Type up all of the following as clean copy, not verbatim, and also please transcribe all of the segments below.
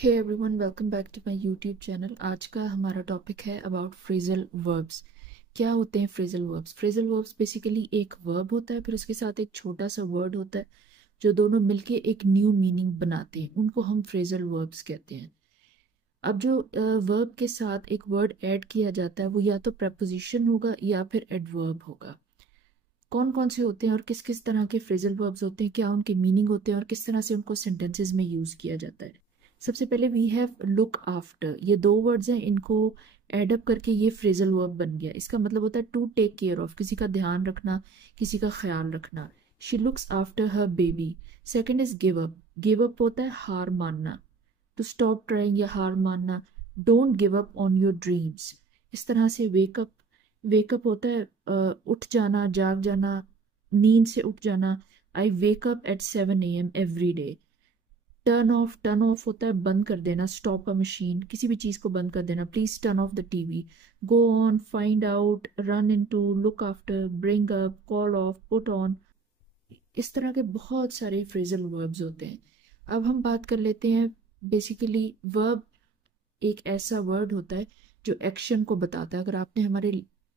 Hey everyone, welcome back to my YouTube channel. आज का हमारा टॉपिक है अबाउट फ्रेजल वर्ब्स। क्या होते हैं phrasal verbs? Phrasal verbs basically एक वर्ब होता है, फिर उसके साथ एक छोटा सा वर्ड होता है जो दोनों मिलके एक न्यू मीनिंग बनाते हैं। उनको हम फ्रेजल वर्ब्स कहते हैं। अब जो वर्ब के साथ एक वर्ड ऐड किया जाता है वो या तो preposition होगा या फिर एडवर्ब होगा। कौन कौन से होते हैं और किस किस तरह के फ्रेजल वर्ब्स होते हैं, क्या उनके मीनिंग होते हैं और किस तरह से उनको सेंटेंसेस में यूज किया जाता है। सबसे पहले वी हैव लुक आफ्टर। ये दो वर्ड्स हैं, इनको एड अप करके ये फ्रेजल वर्ब बन गया। इसका मतलब होता है टू टेक केयर ऑफ, किसी का ध्यान रखना, किसी का ख्याल रखना। She looks after her baby. Second is give up. Give up होता है हार मानना, टू स्टॉप ट्राइंग या हार मानना। Don't give up on your dreams. इस तरह से वेकअप, वेकअप होता है उठ जाना, जाग जाना, नींद से उठ जाना। I wake up at 7 AM every day. Turn off, turn off होता है बंद कर देना, स्टॉप अ मशीन, किसी भी चीज को बंद कर देना। Please turn off the TV. Go on, find out, run into, look after, bring up, call of, put on. इस तरह के बहुत सारे फ्रेजल वर्ब्स होते हैं। अब हम बात कर लेते हैं। बेसिकली वर्ब एक ऐसा वर्ड होता है जो एक्शन को बताता है। अगर आपने हमारे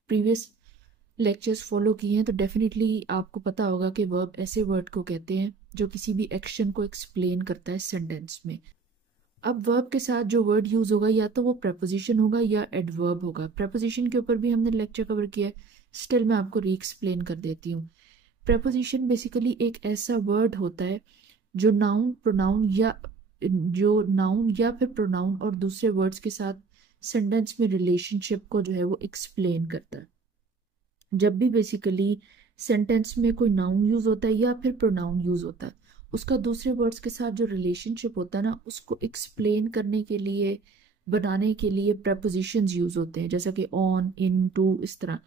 प्रीवियस लेक्चर्स फॉलो किए हैं तो डेफिनेटली आपको पता होगा कि वर्ब ऐसे वर्ड को कहते हैं जो किसी भी एक्शन को एक्सप्लेन करता है सेंटेंस में। अब वर्ब के साथ जो वर्ड यूज होगा या तो वो preposition होगा या एडवर्ब होगा। preposition के ऊपर भी हमने लेक्चर कवर किया है, स्टिल मैं आपको री एक्सप्लेन कर देती हूँ। preposition बेसिकली एक ऐसा वर्ड होता है जो नाउन, प्रोनाउन या फिर प्रोनाउन और दूसरे वर्ड्स के साथ सेंटेंस में रिलेशनशिप को जो है वो एक्सप्लेन करता है। जब भी बेसिकली सेंटेंस में कोई नाउन यूज होता है या फिर प्रोनाउन यूज होता है, उसका दूसरे वर्ड्स के साथ जो रिलेशनशिप होता है ना, उसको एक्सप्लेन करने के लिए, बनाने के लिए prepositions यूज होते हैं, जैसा कि ऑन, इन, टू, इस तरह।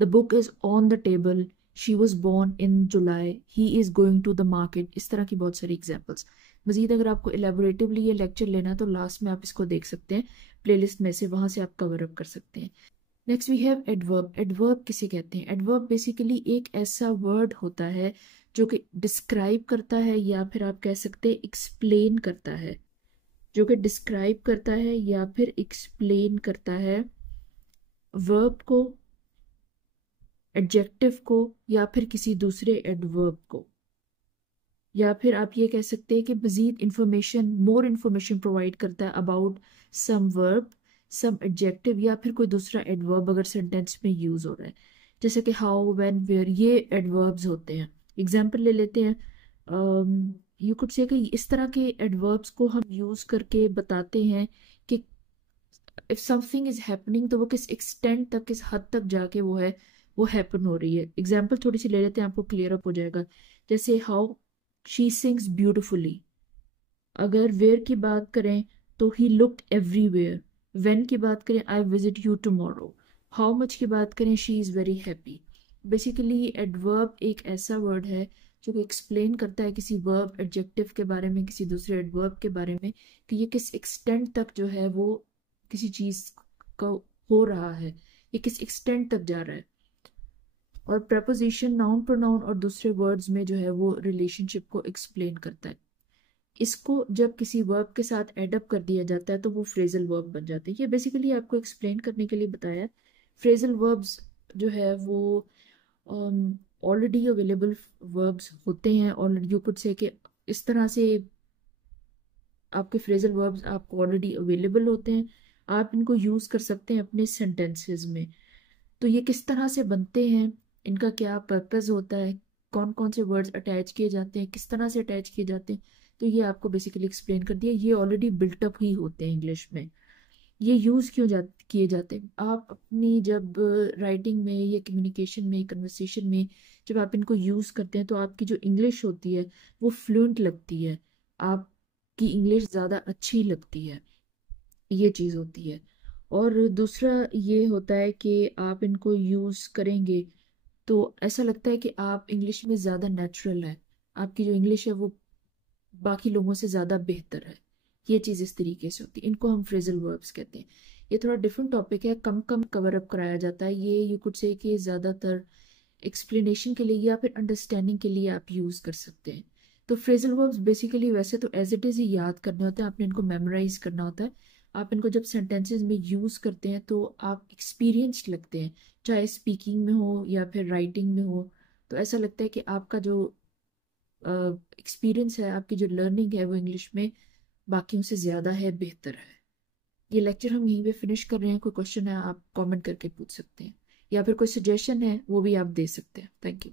The book is on the table, she was born in July, he is going to the market. इस तरह की बहुत सारी एग्जाम्पल्स। मजीद अगर आपको एलेबोरेटिवली ये लेक्चर लेना है तो लास्ट में आप इसको देख सकते हैं प्लेलिस्ट में से, वहां से आप कवर अप कर सकते हैं। Next we have adverb. Adverb किसे कहते हैं? एडवर्ब बेसिकली एक ऐसा वर्ड होता है जो कि डिस्क्राइब करता है या फिर आप कह सकते हैं एक्सप्लेन करता है, जो कि डिस्क्राइब करता है या फिर एक्सप्लेन करता है वर्ब को, एडजेक्टिव को या फिर किसी दूसरे एडवर्ब को। या फिर आप ये कह सकते हैं कि मजीद इंफॉर्मेशन, मोर इंफॉर्मेशन प्रोवाइड करता है about some verb, some adjective या फिर कोई दूसरा एडवर्ब अगर सेंटेंस में यूज हो रहा है। जैसे कि हाउ, व्हेन, वेयर, ये एडवर्ब्स होते हैं। एग्जाम्पल ले लेते हैं। यू कुड से कि इस तरह के एडवर्ब्स को हम यूज करके बताते हैं कि इफ समथिंग इज हैपनिंग तो वो किस एक्सटेंट तक, किस हद तक जाके वो है, वो हैपन हो रही है। एग्जाम्पल थोड़ी सी ले लेते हैं, आपको क्लियर अप हो जाएगा। जैसे हाउ शी सिंग्स ब्यूटिफुली। अगर वेयर की बात करें तो ही लुक्ड एवरीवेयर। व्हेन की बात करें, I visit you tomorrow. How much की बात करें, she is very happy. Basically adverb एक ऐसा वर्ड है जो एक्सप्लेन करता है किसी वर्ब, एडजेक्टिव के बारे में, किसी दूसरे एडवर्ब के बारे में, कि ये किस एक्सटेंट तक जो है वो किसी चीज का हो रहा है, ये किस एक्सटेंट तक जा रहा है। और preposition, नाउन, प्रोनाउन और दूसरे वर्ड्स में जो है वो रिलेशनशिप को एक्सप्लेन करता है। इसको जब किसी वर्ब के साथ एडअप कर दिया जाता है तो वो फ्रेजल वर्ब बन जाते हैं। ये बेसिकली आपको एक्सप्लेन करने के लिए बताया है। फ्रेजल वर्ब्स जो है वो ऑलरेडी अवेलेबल वर्ब्स होते हैं। ऑलरेडी यू कुड से कि इस तरह से आपके फ्रेजल वर्ब्स आपको ऑलरेडी अवेलेबल होते हैं, आप इनको यूज कर सकते हैं अपने सेंटेंसेस में। तो ये किस तरह से बनते हैं, इनका क्या पर्पस होता है, कौन कौन से वर्ड्स अटैच किए जाते हैं, किस तरह से अटैच किए जाते हैं, तो ये आपको बेसिकली एक्सप्लेन कर दिया। ये ऑलरेडी बिल्टअप ही होते हैं इंग्लिश में। ये यूज क्यों किए जाते हैं? आप अपनी जब राइटिंग में या कम्युनिकेशन में, कन्वर्सेशन में जब आप इनको यूज करते हैं तो आपकी जो इंग्लिश होती है वो फ्लुएंट लगती है, आपकी इंग्लिश ज्यादा अच्छी लगती है। ये चीज होती है। और दूसरा ये होता है कि आप इनको यूज करेंगे तो ऐसा लगता है कि आप इंग्लिश में ज्यादा नेचुरल है, आपकी जो इंग्लिश है वो बाकी लोगों से ज्यादा बेहतर है। ये चीज इस तरीके से होती है। इनको हम फ्रेजल वर्ब्स कहते हैं। ये थोड़ा डिफरेंट टॉपिक है, कम कम कवर अप कराया जाता है। ये यू कुड से कि ज्यादातर एक्सप्लेनेशन के लिए या फिर अंडरस्टैंडिंग के लिए आप यूज कर सकते हैं। तो फ्रेजल वर्ब्स बेसिकली वैसे तो एज इट इज़ ही याद करने होते हैं, आपने इनको मेमोराइज करना होता है। आप इनको जब सेंटेंसेस में यूज़ करते हैं तो आप एक्सपीरियंस्ड लगते हैं, चाहे स्पीकिंग में हो या फिर राइटिंग में हो। तो ऐसा लगता है कि आपका जो एक्सपीरियंस है, आपकी जो लर्निंग है वो इंग्लिश में बाकियों से ज़्यादा है, बेहतर है। ये लेक्चर हम यहीं पे फिनिश कर रहे हैं। कोई क्वेश्चन है आप कमेंट करके पूछ सकते हैं, या फिर कोई सजेशन है वो भी आप दे सकते हैं। Thank you.